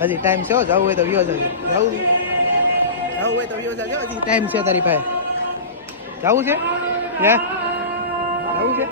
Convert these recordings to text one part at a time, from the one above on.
હજી ટાઈમ છે, જવું હોય તો વ્યો જજો. જવું હોય તો વ્યો જજો, હજી ટાઈમ છે તારી પાસે. જવું છે જવું છે.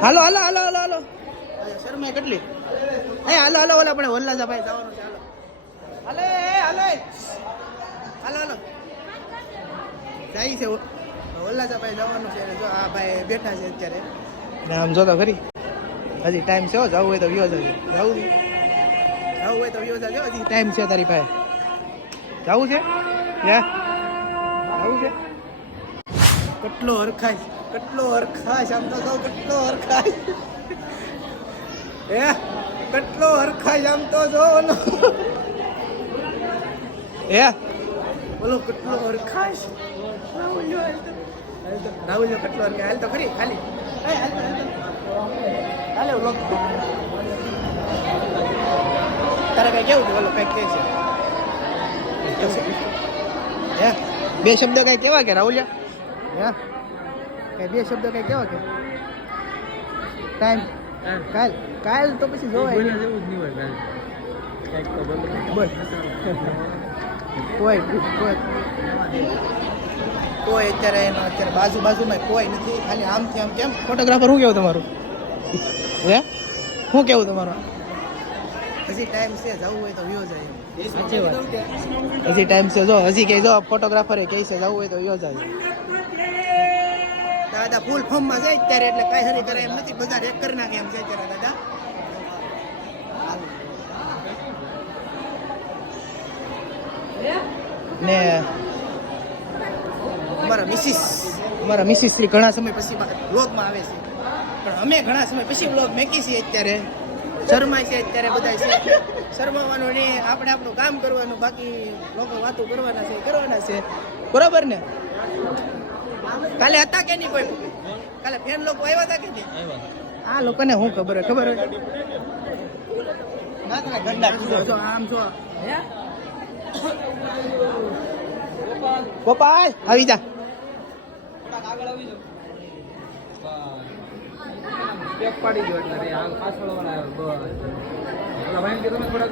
હાલો હાલો હાલો હાલો હાલો શરમાય કેટલી એ હાલો હાલો ઓલા આપણે વલ્લાજા ભાઈ જવાનું છે હાલો હાલે હાલો હાલો જાય છે વલ્લાજા ભાઈ જવાનું છે જો આ ભાઈ બેઠા છે અત્યારે ને આમ જો તો ખરી હજી ટાઈમ છે જવું હોય તો વ્યો જજો જવું હોય તો વ્યો જજો હજી ટાઈમ છે તારી પાસે જવું છે જવું છે કેટલો હરખાય આમ તો કહું કેટલો હરખાય કેટલો હરખાય આમ તો જો બોલો કેટલો હરખાય રાહુલ કેટલો હરખાય હાલ તો ખરી ખાલી હાલે તારે કઈ કેવું બોલો કઈક કે છે બે શબ્દો કઈ કેવા કે રાહુલિયા કઈ બે શબ્દો કઈ કેવા કે ટાઈમ કાલ તો પછી જોવાય કોઈ અત્યારે બાજુમાં કોઈ નથી ખાલી આમથી આમ કેમ ફોટોગ્રાફર શું કેવું તમારું શું કેવું તમારું હજી ટાઈમ છે જવું હોય તો વ્યો જાય હજી ટાઈમ છે જો હજી કઈ જો ફોટોગ્રાફરે કહે છે જવું હોય તો વ્યો જાય દાદા ફૂલ ફોર્મમાં જાય ત્યારે એટલે કઈ હરી કરે એમ નથી બધા રેક કરી નાખે એમ છે ત્યારે દાદા ને અમારા મિસિસ શ્રી ઘણા સમય પછી વ્લોગમાં આવે છે પણ અમે ઘણા સમય પછી વ્લોગ મેકી છીએ અત્યારે શરમાય છે અત્યારે બધા છે શરમાવાનું નહીં આપણે આપણું કામ કરવાનું બાકી લોકો વાતો કરવાના છે બરોબર ને કાલે હતા કે નહીં કોઈ કાલે ફેન લોકો આવ્યા હતા કે નહીં આ લોકોને શું ખબર હોય આમ જો પપ્પા આવી જા પાડી દો એટલે પાછળ વાળા ભાઈ કે તમે થોડા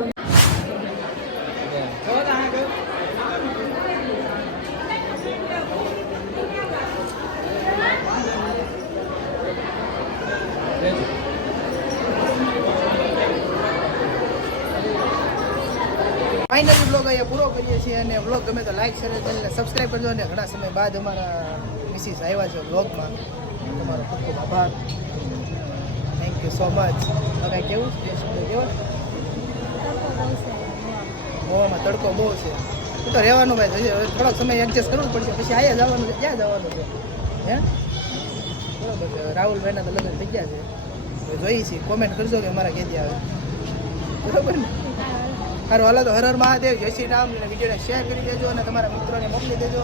ફાઇનલી બ્લોગ અહીંયા પૂરો કરીએ છીએ અને બ્લોગ ગમે તો લાઈક શેર ચેનલને સબસ્ક્રાઈબ કરજો અને ઘણા સમય બાદ અમારા મિસિસ આવ્યા છે બ્લોગમાં તમારો ખૂબ ખૂબ આભાર થેન્ક યુ સો મચ હવે કેવું કેવું મોવામાં તડકો બહુ છે હું તો રહેવાનું ભાઈ થોડોક સમય એડજસ્ટ કરવું પડશે પછી અહીંયા જવાનું છે ક્યાં જવાનું છે બરાબર છે રાહુલભાઈના તો લગ્ન થઈ ગયા છે જોઈએ છીએ કોમેન્ટ કરજો કે અમારા ક્યાંથી આવે બરાબર ને સારું હાલો તો હર હર મહાદેવ, જય શ્રી રામ. અને વિડીયોને શેર કરી દેજો અને તમારા મિત્રોને મોકલી દેજો.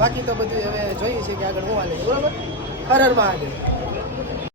બાકી તો બધું હવે જોઈએ છે કે આગળ હું હાલે, બરોબર. હર હર મહાદેવ.